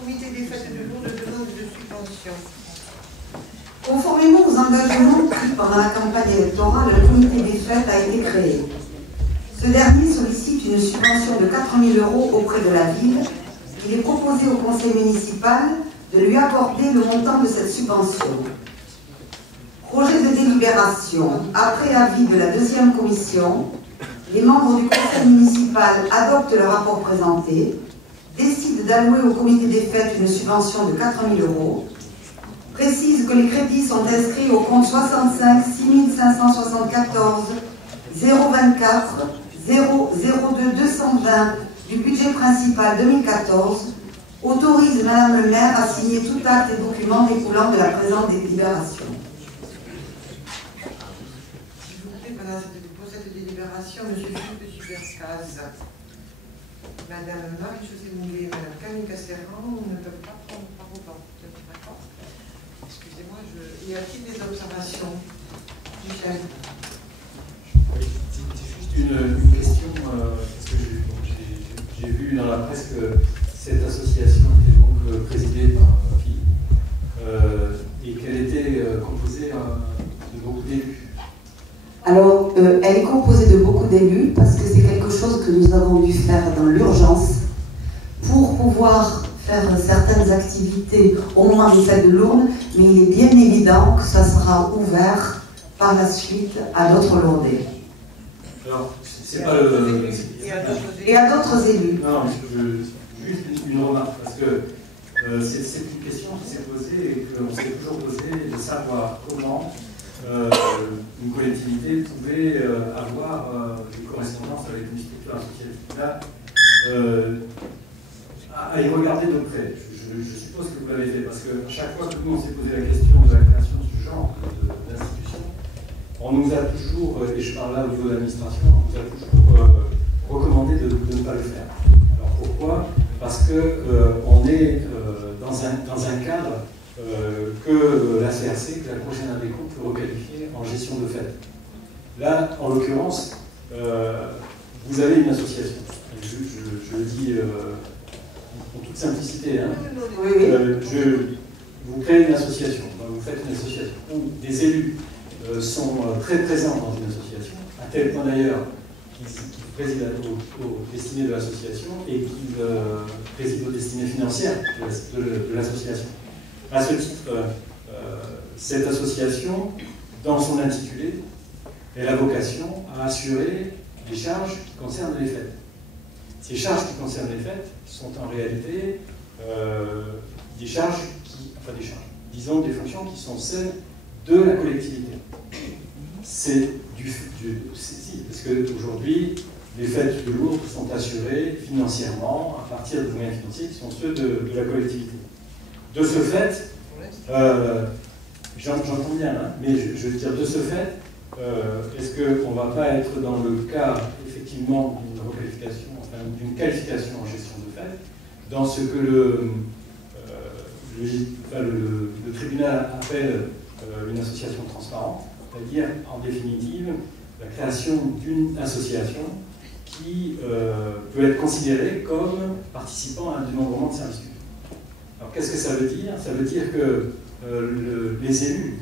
Comité des fêtes de Lourdes de demande de subvention. Conformément aux engagements pris pendant la campagne électorale, le comité des fêtes a été créé. Ce dernier sollicite une subvention de 4 000 € auprès de la ville. Il est proposé au conseil municipal de lui accorder le montant de cette subvention. Projet de délibération. Après avis de la deuxième commission, les membres du conseil municipal adoptent le rapport présenté, décident d'allouer au comité des fêtes une subvention de 4 000 €, précisent que les crédits sont inscrits au compte 65 6574 024 002 220 du budget principal 2014, autorise Madame le maire à signer tout acte et document découlant de la présente délibération. S'il vous plaît, pour cette délibération, M. Philippe Supercaz, Madame Marie-Josée Moulet et Madame Camille Casserran ne peuvent pas prendre part au vote. D'accord? Excusez-moi, y a-t-il des observations? Michel? Oui, c'est juste une question, parce que j'ai vu dans la presse que cette association était donc présidée par ma fille et qu'elle était composée de beaucoup d'élus. Alors, elle est composée de beaucoup d'élus parce que c'est quelque chose que nous avons dû faire dans l'urgence pour pouvoir faire certaines activités au moment des fêtes de Lourdes, mais il est bien évident que ça sera ouvert par la suite à d'autres Lourdais. Alors, c'est pas le... Et à d'autres élus. Non, juste une remarque, parce que c'est une question qui s'est posée et qu'on s'est toujours posé de savoir comment une collectivité pouvait avoir une correspondance avec une structure associative. Là, à y regarder de près, je suppose que vous l'avez fait, parce que chaque fois que nous on s'est posé la question de la création de ce genre d'institution, on nous a toujours, et je parle là au niveau de l'administration, on nous a toujours recommandé de ne pas le faire. Alors pourquoi? Parce qu'on est dans un cadre que la CRC, que la prochaine ADECO peut requalifier en gestion de fête. Là, en l'occurrence, vous avez une association. Je le dis en toute simplicité. Hein. Oui, oui. Vous créez une association, vous faites une association où des élus sont très présents dans une association, à tel point d'ailleurs qu'ils président aux destinées de l'association et qu'ils président aux destinées financières de l'association. À ce titre, cette association, dans son intitulé, elle a vocation à assurer les charges qui concernent les fêtes. Ces charges qui concernent les fêtes sont en réalité des charges disons des fonctions qui sont celles de la collectivité. Parce qu'aujourd'hui, les fêtes de Lourdes sont assurées financièrement à partir des moyens financiers qui sont ceux de la collectivité. De ce fait, j'entends bien, hein, mais je veux dire, de ce fait, est-ce qu'on ne va pas être dans le cas, effectivement, d'une requalification, enfin, d'une qualification en gestion de fête, dans ce que le tribunal appelle une association transparente, c'est-à-dire, en définitive, la création d'une association qui peut être considérée comme participant à un démembrement de service public. Alors, qu'est-ce que ça veut dire? Ça veut dire que les élus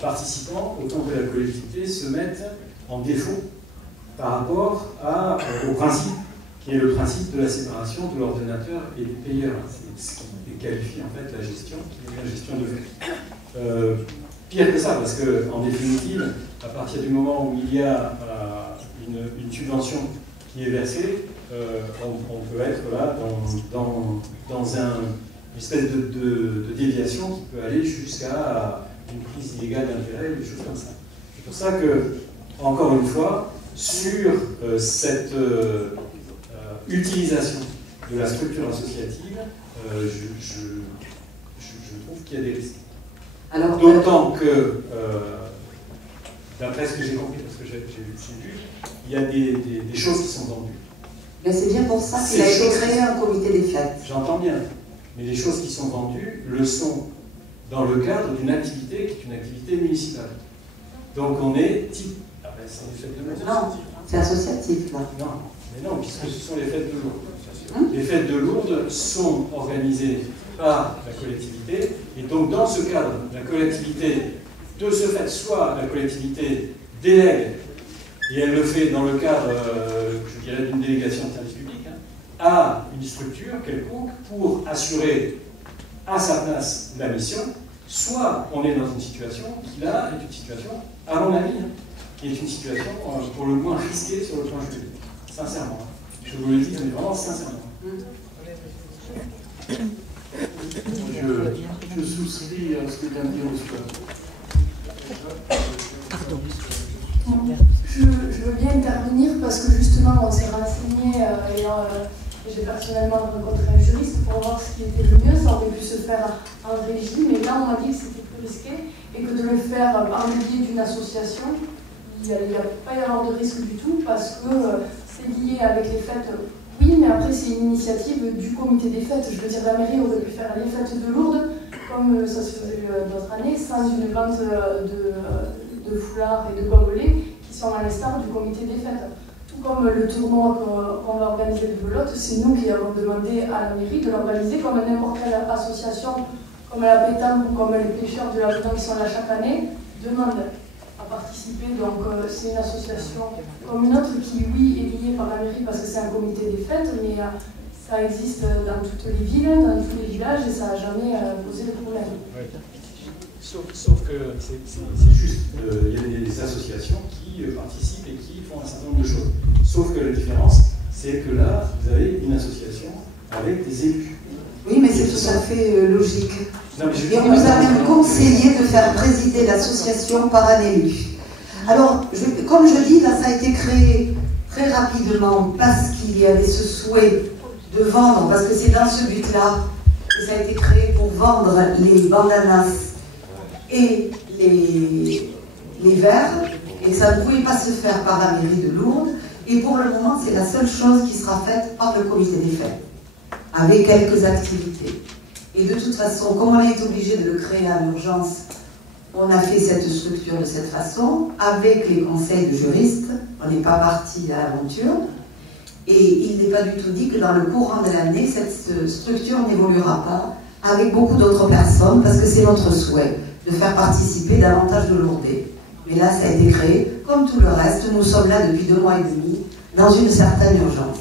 participants, autant que la collectivité, se mettent en défaut par rapport au principe, qui est le principe de la séparation de l'ordonnateur et du payeur. C'est ce qui qualifie en fait la gestion, qui est la gestion de fait. Pire que ça, parce qu'en définitive, à partir du moment où il y a une subvention qui est versée, on peut être là dans une espèce de déviation qui peut aller jusqu'à une prise illégale d'intérêt, des choses comme ça. C'est pour ça que, encore une fois, sur cette utilisation de la structure associative, je trouve qu'il y a des risques. D'autant que, d'après ce que j'ai compris, parce que j'ai vu, il y a des choses qui sont vendues. Mais c'est bien pour ça qu'il a été créé un comité des fêtes. J'entends bien. Mais les choses qui sont vendues le sont dans le cadre d'une activité qui est une activité municipale. Donc on est type... Ah ben, c'est les fêtes de Lourdes. Non, c'est associatif là. Non, mais non, puisque ce sont les fêtes de Lourdes. Les fêtes de Lourdes sont organisées par la collectivité, et donc dans ce cadre, la collectivité, de ce fait, soit la collectivité délègue, et elle le fait dans le cadre, je dirais, d'une délégation de service public, à une structure quelconque pour assurer à sa place la mission, soit on est dans une situation qui là est une situation, à mon avis, qui est une situation pour le moins risquée sur le plan juridique. Sincèrement. Je vous le dis, mais vraiment sincèrement. Je souscris à ce que vient de dire Oscar. Pardon. Je veux bien intervenir parce que justement on s'est renseigné et j'ai personnellement rencontré un juriste pour voir ce qui était le mieux. Ça aurait pu se faire en régie, mais là on m'a dit que c'était plus risqué et que de le faire par le biais d'une association, il n'y a pas y avoir de risque du tout parce que c'est lié avec les fêtes. Oui, mais après c'est une initiative du comité des fêtes. Je veux dire, la mairie aurait pu faire les fêtes de Lourdes comme ça se faisait d'autres années, sans une vente de foulards et de bambelés qui sont à l'instar du comité des fêtes. Tout comme le tournoi qu'on va organiser de belote, c'est nous qui avons demandé à la mairie de l'organiser comme n'importe quelle association, comme la pétanque ou comme les pêcheurs de la Couronne qui sont là chaque année, demandent à participer. Donc c'est une association comme une autre qui, oui, est liée par la mairie parce que c'est un comité des fêtes, mais ça existe dans toutes les villes, dans tous les villages et ça n'a jamais posé de problème. Ouais. Sauf que c'est juste, il y a des associations qui participent et qui font un certain nombre de choses. Sauf que la différence, c'est que là, vous avez une association avec des élus. Oui, mais c'est tout à fait logique. Non, et on nous a même conseillé de faire présider l'association par un élu. Alors, comme je dis, là, ça a été créé très rapidement parce qu'il y avait ce souhait de vendre, parce que c'est dans ce but-là que ça a été créé pour vendre les bandanas et les verres, et ça ne pouvait pas se faire par la mairie de Lourdes, et pour le moment, c'est la seule chose qui sera faite par le comité des fêtes, avec quelques activités. Et de toute façon, comme on est obligé de le créer à l'urgence, on a fait cette structure de cette façon, avec les conseils de juristes, on n'est pas parti à l'aventure, et il n'est pas du tout dit que dans le courant de l'année, cette structure n'évoluera pas avec beaucoup d'autres personnes, parce que c'est notre souhait de faire participer davantage de Lourdais. Mais là, ça a été créé, comme tout le reste, nous sommes là depuis 2 mois et demi, dans une certaine urgence.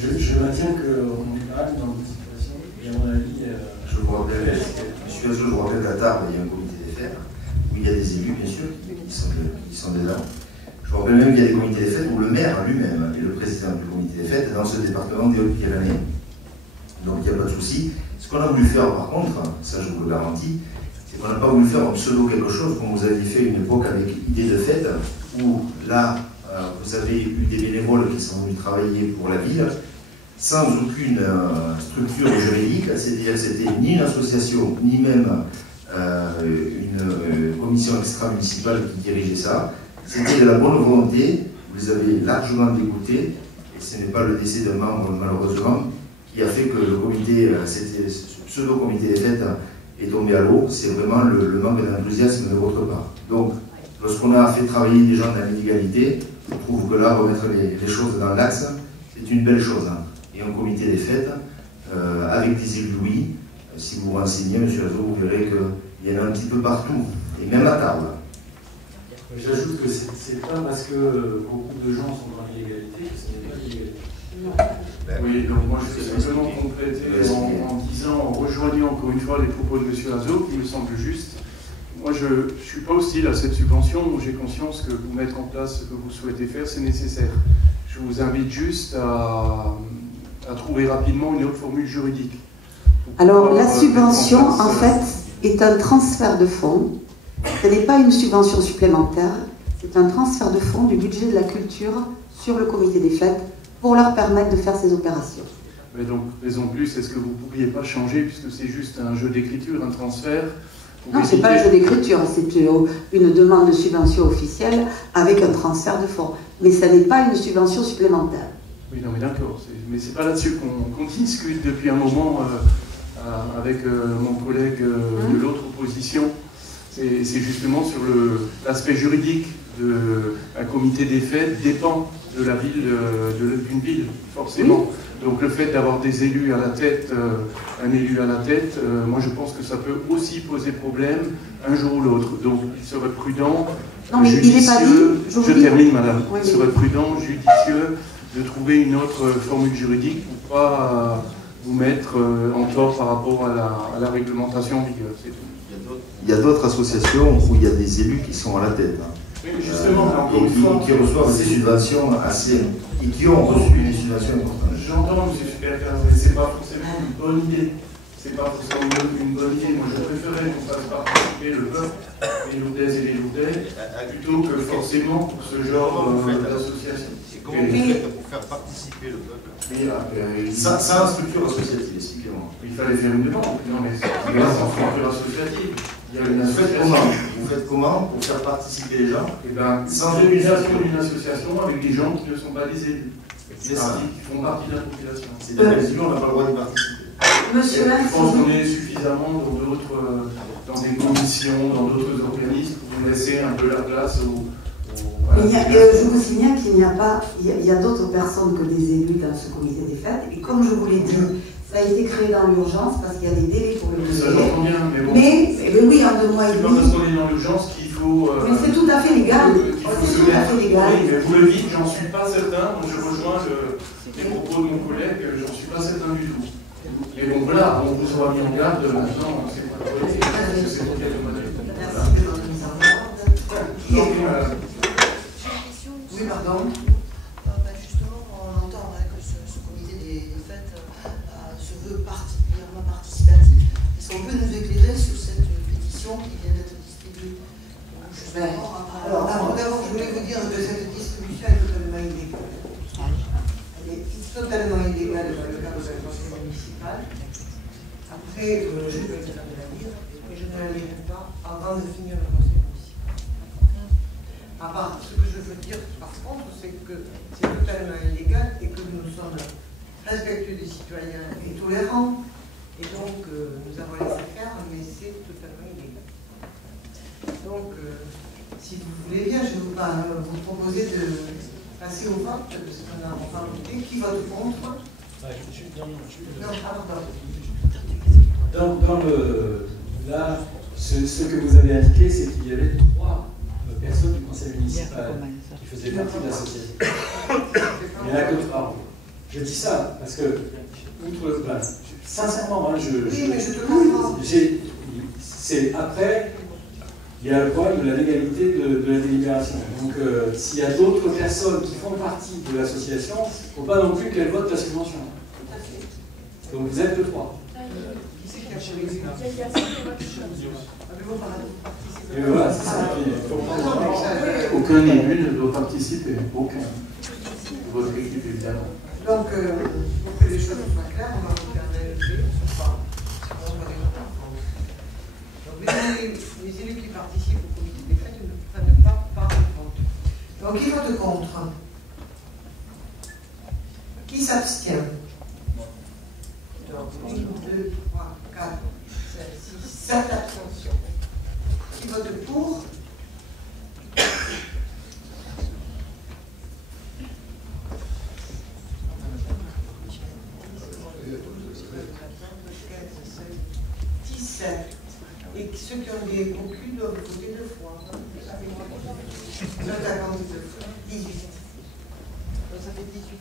Je maintiens qu'on est mal dans une situation, et à mon avis... Je vous rappelle, monsieur Azou, je vous rappelle qu'à Tarbes, il y a un comité des fêtes, où il y a des élus, bien sûr, qui sont déjà. Je vous rappelle même qu'il y a des comités des fêtes où le maire lui-même est le président du comité des fêtes dans ce département des Hautes-Pyrénées. Donc il n'y a pas de souci. Ce qu'on a voulu faire, par contre, ça je vous le garantis, c'est qu'on n'a pas voulu faire en pseudo quelque chose, comme vous aviez fait une époque avec Idée de fête, où là, vous avez eu des bénévoles qui sont venus travailler pour la ville, sans aucune structure juridique, c'est-à-dire que c'était ni une association, ni même une commission extra-municipale qui dirigeait ça. C'était de la bonne volonté, vous les avez largement dégoûtés, et ce n'est pas le décès d'un membre, malheureusement, qui a fait que le comité, ce pseudo-comité des fêtes est tombé à l'eau. C'est vraiment le manque d'enthousiasme de votre part. Donc, lorsqu'on a fait travailler des gens dans l'illégalité, je trouve que là, remettre les choses dans l'axe, c'est une belle chose. Hein. Et un comité des fêtes, avec des élus, oui, si vous vous renseignez, M. Azou, vous verrez qu'il y en a un petit peu partout, et même à table. J'ajoute que c'est pas parce que beaucoup de gens sont dans l'illégalité que ce n'est pas l'illégalité. Oui, donc moi je vais simplement compléter en disant, en rejoignant encore une fois les propos de M. Azou, qui me semble juste. Moi je ne suis pas hostile à cette subvention, j'ai conscience que vous mettre en place ce que vous souhaitez faire, c'est nécessaire. Je vous invite juste à trouver rapidement une autre formule juridique. Alors la subvention, en fait, est un transfert de fonds. Ce n'est pas une subvention supplémentaire, c'est un transfert de fonds du budget de la culture sur le comité des fêtes pour leur permettre de faire ces opérations. Mais donc, raison de plus, est-ce que vous ne pourriez pas changer, puisque c'est juste un jeu d'écriture, un transfert? Non, ce n'est pas un jeu d'écriture, c'est une demande de subvention officielle avec un transfert de fonds. Mais ça n'est pas une subvention supplémentaire. Oui, non, mais d'accord. Mais c'est pas là-dessus qu'on discute depuis un moment avec mon collègue de l'autre opposition. C'est justement sur l'aspect juridique d'un comité des fêtes dépend de la ville, d'une ville, forcément. Donc le fait d'avoir des élus à la tête, un élu à la tête, moi je pense que ça peut aussi poser problème un jour ou l'autre. Donc il serait prudent, non, mais judicieux, il est pas dit, je termine madame, oui, il serait prudent, judicieux de trouver une autre formule juridique pour ne pas vous mettre en tort par rapport à la réglementation en vigueur. C'est tout. Il y a d'autres associations où il y a des élus qui sont à la tête. Hein. Oui, justement, encore une fois, qui reçoivent des subventions assez... et qui ont reçu des subventions importantes. J'entends, M. Supercaz, mais ce n'est pas forcément une bonne idée. C'est pas forcément une bonne idée. Moi, je préférais qu'on fasse participer le peuple, les Lourdaises et les Lourdais, plutôt que forcément pour ce genre d'association. Comment vous faites pour faire participer le peuple? Ça, la structure associative, expliquez-moi. Il fallait faire une demande. Non, mais c'est pas sans structure associative. Il y a une association. Vous faites comment pour faire participer les gens? Eh bien, sans l'organisation d'une association avec des gens qui ne sont pas des élus. Qui font partie de la population. C'est-à-dire que les élus, on n'a pas le droit d'y participer. Monsieur Je pense qu'on est suffisamment dans des commissions, dans d'autres organismes pour laisser un peu la place aux je vous signale qu'il n'y a pas, il y a d'autres personnes que des élus dans ce comité des fêtes. Et comme je vous l'ai dit, ça a été créé dans l'urgence parce qu'il y a des délais pour le ça créer. j'entends bien, mais bon. Mais oui, en 2 mois et c'est pas demi. parce qu'on est dans l'urgence qu'il faut. Mais c'est tout à fait légal. C'est tout à fait légal. Oui, mais vous le dites, j'en suis pas certain. Moi, je rejoins les propos de mon collègue, j'en suis pas certain du tout. Mais bon, voilà, on vous aura mis en garde maintenant, c'est pas le politique, c'est pour quel modèle. Merci de votre mise en garde. Oui, pardon. Justement, on entend que ce comité des fêtes se veut particulièrement participatif. Est-ce qu'on peut nous éclairer sur cette pétition qui vient d'être distribuée? Alors, d'abord, je voulais vous dire que cette distribution est totalement illégale. Elle est totalement illégale dans le cadre d'un conseil municipal. Après, je peux le lire, mais je ne la lirai pas avant de finir le conseil municipal. À part, ce que je veux dire, par contre, c'est que c'est totalement illégal et que nous sommes respectueux des citoyens et tolérants. Et donc, nous avons laissé faire, mais c'est totalement illégal. Donc, si vous voulez bien, je vais vous proposer de passer au vote de ce qu'on a voté. Qui vote contre? Non, pardon. Là, ce que vous avez indiqué, c'est qu'il y avait 3 personnes du conseil municipal qui faisaient partie de l'association. Il n'y en a que 3. Je dis ça parce que, outre le plan, sincèrement, oui, mais je te comprends. C'est après, il y a le problème de la légalité de la délibération. Donc, s'il y a d'autres personnes qui font partie de l'association, il ne faut pas non plus qu'elles votent la subvention. Donc, vous êtes que 3. Et voilà, c'est ça. Aucun élu ne doit participer. Aucun. Votre équipe, évidemment. Donc, pour que les choses soient claires, on va voter un ALG. Donc, les élus qui participent au comité des fêtes ne prennent pas part au vote. Donc, qui vote contre? Qui s'abstient? Donc, 1, 2, 3, 4, 5, 6, 7 abstentions. Qui vote pour? Et ceux qui ont des cocus doivent voter 2 fois. Note à 42 fois. 18. Donc ça fait 18.